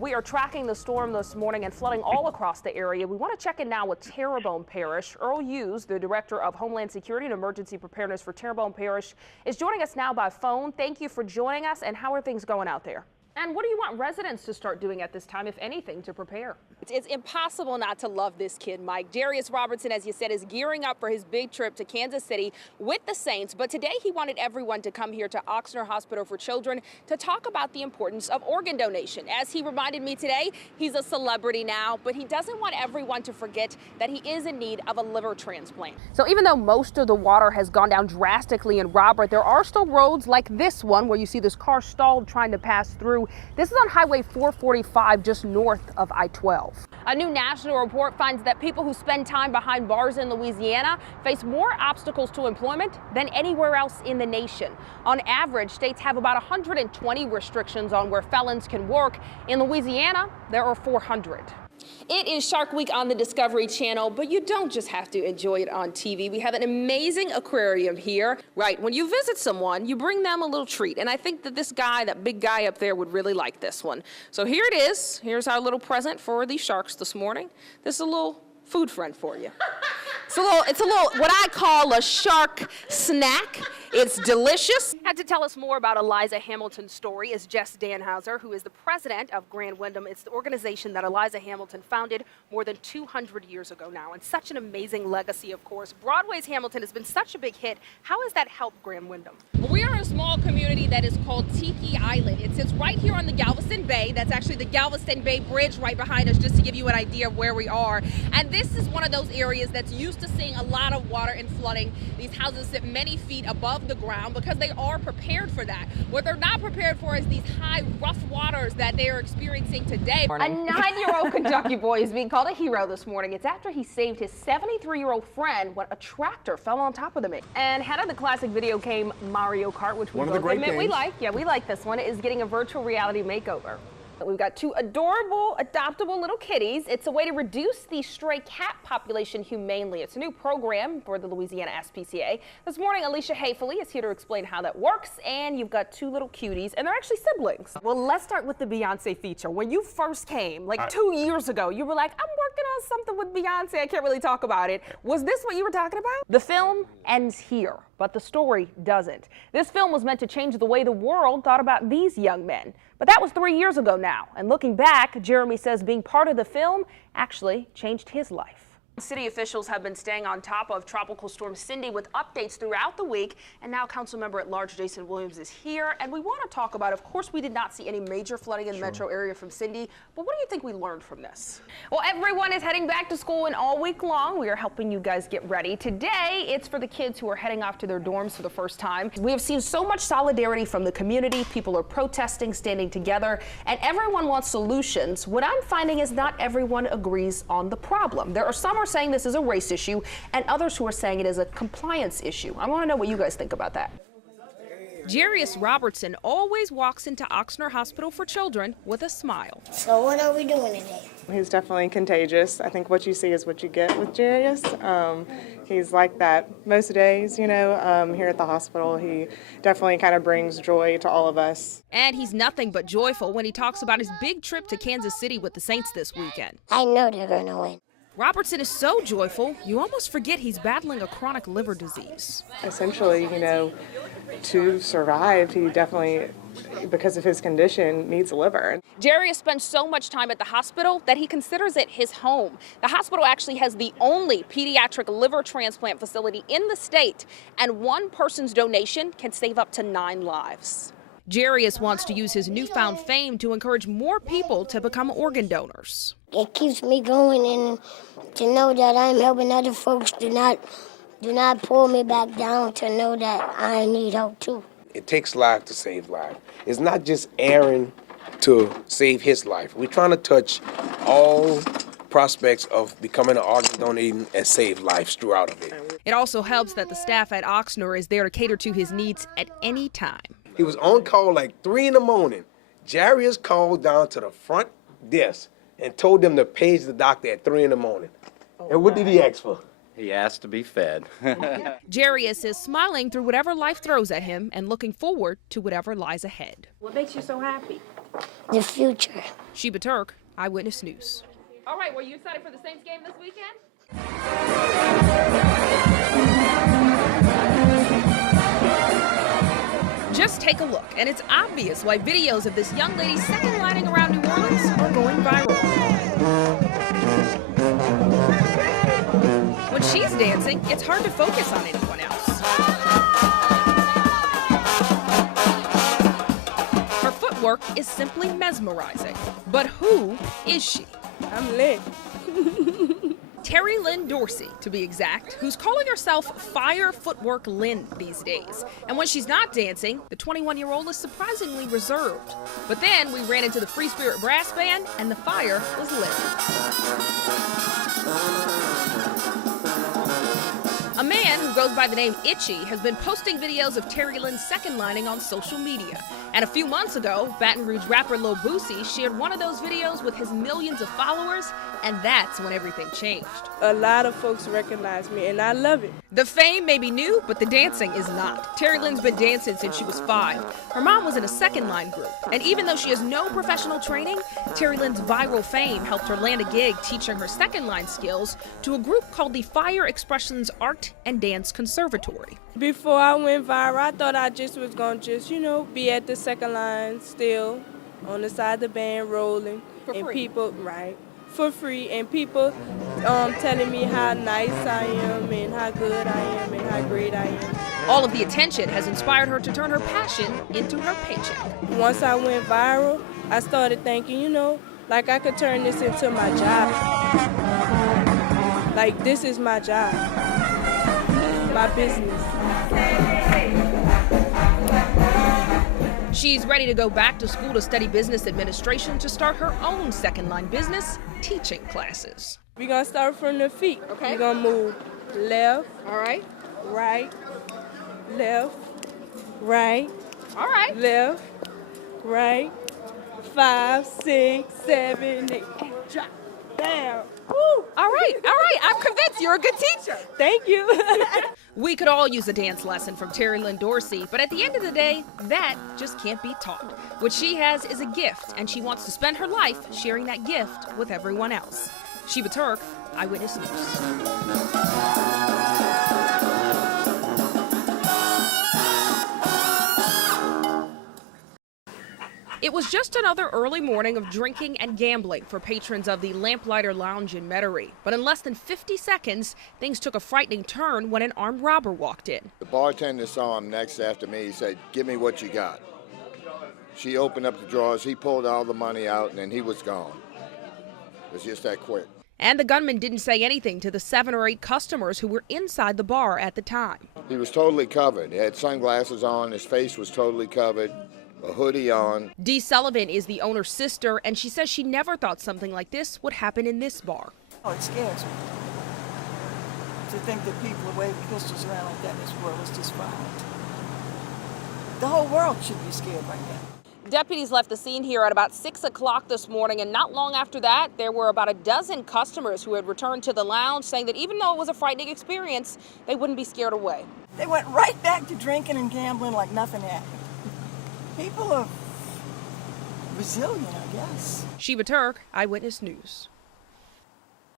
We are tracking the storm this morning and flooding all across the area. We want to check in now with Terrebonne Parish. Earl Hughes, the Director of Homeland Security and Emergency Preparedness for Terrebonne Parish, is joining us now by phone. Thank you for joining us. And how are things going out there? And what do you want residents to start doing at this time, if anything, to prepare? It's impossible not to love this kid, Mike. Jarius Robertson, as you said, is gearing up for his big trip to Kansas City with the Saints. But today he wanted everyone to come here to Ochsner Hospital for Children to talk about the importance of organ donation. As he reminded me today, he's a celebrity now, but he doesn't want everyone to forget that he is in need of a liver transplant. So even though most of the water has gone down drastically in Robert, there are still roads like this one where you see this car stalled trying to pass through. This is on Highway 445 just north of I-12. A new national report finds that people who spend time behind bars in Louisiana face more obstacles to employment than anywhere else in the nation. On average, states have about 120 restrictions on where felons can work. In Louisiana, there are 400. It is Shark Week on the Discovery Channel, but you don't just have to enjoy it on TV. We have an amazing aquarium here. Right, when you visit someone, you bring them a little treat. And I think that this guy, that big guy up there, would really like this one. So here it is. Here's our little present for the sharks this morning. This is a little food friend for you. It's a little what I call a shark snack. It's delicious. And to tell us more about Eliza Hamilton's story is Jess Danhauser, who is the president of Grand Wyndham. It's the organization that Eliza Hamilton founded more than 200 years ago now, and such an amazing legacy, of course. Broadway's Hamilton has been such a big hit. How has that helped Grand Wyndham? We are in a small community that is called Tiki Island. It sits right here on the Galveston Bay. That's actually the Galveston Bay Bridge right behind us, just to give you an idea of where we are. And this is one of those areas that's used to seeing a lot of water and flooding. These houses sit many feet above the ground because they are prepared for that. What they're not prepared for is these high, rough waters that they are experiencing today. A 9-year-old Kentucky boy is being called a hero this morning. It's after he saved his 73-year-old friend when a tractor fell on top of them. And head of the classic video game Mario Kart, which we both admit we like. Yeah, we like this one. Is getting a virtual reality makeover. We've got two adorable, adoptable little kitties. It's a way to reduce the stray cat population humanely. It's a new program for the Louisiana SPCA. This morning, Alicia Hayfully is here to explain how that works. And you've got two little cuties, and they're actually siblings. Well, let's start with the Beyonce feature. When you first came, like 2 years ago, you were like, I'm working on something with Beyonce. I can't really talk about it. Was this what you were talking about? The film ends here, but the story doesn't. This film was meant to change the way the world thought about these young men. But that was 3 years ago now. And looking back, Jeremy says being part of the film actually changed his life. City officials have been staying on top of Tropical Storm Cindy with updates throughout the week. And now Councilmember at Large Jason Williams is here. And we want to talk about, of course, we did not see any major flooding in the metro area from Cindy. But what do you think we learned from this? Well, everyone is heading back to school, and all week long we are helping you guys get ready. Today, it's for the kids who are heading off to their dorms for the first time. We have seen so much solidarity from the community. People are protesting, standing together, and everyone wants solutions. What I'm finding is not everyone agrees on the problem. There are some who are saying this is a race issue, and others who are saying it is a compliance issue. I want to know what you guys think about that. Jarius Robertson always walks into Ochsner Hospital for Children with a smile. So what are we doing today? He's definitely contagious. I think what you see is what you get with Jarius. He's like that most days, you know, here at the hospital. He definitely kind of brings joy to all of us. And he's nothing but joyful when he talks about his big trip to Kansas City with the Saints this weekend. I know they're going to win. Robertson is so joyful, you almost forget he's battling a chronic liver disease. Essentially, you know, to survive, he definitely, because of his condition, needs a liver. Jarius spends so much time at the hospital that he considers it his home. The hospital actually has the only pediatric liver transplant facility in the state, and one person's donation can save up to 9 lives. Jarius wants to use his newfound fame to encourage more people to become organ donors. It keeps me going, and to know that I'm helping other folks do not pull me back down, to know that I need help too. It takes life to save life. It's not just Aaron to save his life. We're trying to touch all prospects of becoming an organ donor and save lives throughout of it. It also helps that the staff at Ochsner is there to cater to his needs at any time. He was on call like 3 in the morning. Jarius called down to the front desk and told them to page the doctor at 3 in the morning. And what did he ask for? He asked to be fed. Jarius is smiling through whatever life throws at him and looking forward to whatever lies ahead. What makes you so happy? the future. Sheba Turk, Eyewitness News. All right, were you excited for the Saints game this weekend? Just take a look, and it's obvious why videos of this young lady second lining around New Orleans are going viral. When she's dancing, it's hard to focus on anyone else. Her footwork is simply mesmerizing. But who is she? I'm lit. Terry Lynn Dorsey, to be exact, who's calling herself Fire Footwork Lynn these days. And when she's not dancing, the 21-year-old is surprisingly reserved. But then we ran into the Free Spirit Brass Band, and the fire was lit. A man who goes by the name Itchy has been posting videos of Terry Lynn's second lining on social media. And a few months ago, Baton Rouge rapper Lil Boosie shared one of those videos with his millions of followers, and that's when everything changed. A lot of folks recognize me, and I love it. The fame may be new, but the dancing is not. Terry Lynn's been dancing since she was 5. Her mom was in a second line group, and even though she has no professional training, Terry Lynn's viral fame helped her land a gig teaching her second line skills to a group called the Fire Expressions Art and Dance Conservatory. Before I went viral, I thought I just was going to be at the second line still, on the side of the band rolling. For and free. People, right, for free. And people telling me how nice I am and how good I am and how great I am. All of the attention has inspired her to turn her passion into her paycheck. Once I went viral, I started thinking, like I could turn this into my job. Like this is my job, my business. She's ready to go back to school to study business administration to start her own second line business, teaching classes. We're going to start from the feet. Okay. We're going to move left, All right. right, left, right, All right. left, right, 5, 6, 7, 8, drop down. Woo! All right. I'm convinced you're a good teacher. Thank you. We could all use a dance lesson from Terry Lynn Dorsey, but at the end of the day, that just can't be taught. What she has is a gift, and she wants to spend her life sharing that gift with everyone else. Sheba Turk, Eyewitness News. It was just another early morning of drinking and gambling for patrons of the Lamplighter Lounge in Metairie. But in less than 50 seconds, things took a frightening turn when an armed robber walked in. The bartender saw him next after me. He said, "Give me what you got." She opened up the drawers. He pulled all the money out, and then he was gone. It was just that quick. And the gunman didn't say anything to the 7 or 8 customers who were inside the bar at the time. He was totally covered. He had sunglasses on. His face was totally covered. A hoodie on. Dee Sullivan is the owner's sister, and she says she never thought something like this would happen in this bar. Oh, it scares me to think that people are waving pistols around like that in this world is just violent. The whole world should be scared right now. Deputies left the scene here at about 6 o'clock this morning, and not long after that, there were about a dozen customers who had returned to the lounge saying that even though it was a frightening experience, they wouldn't be scared away. They went right back to drinking and gambling like nothing happened. People are resilient, I guess. Sheba Turk, Eyewitness News.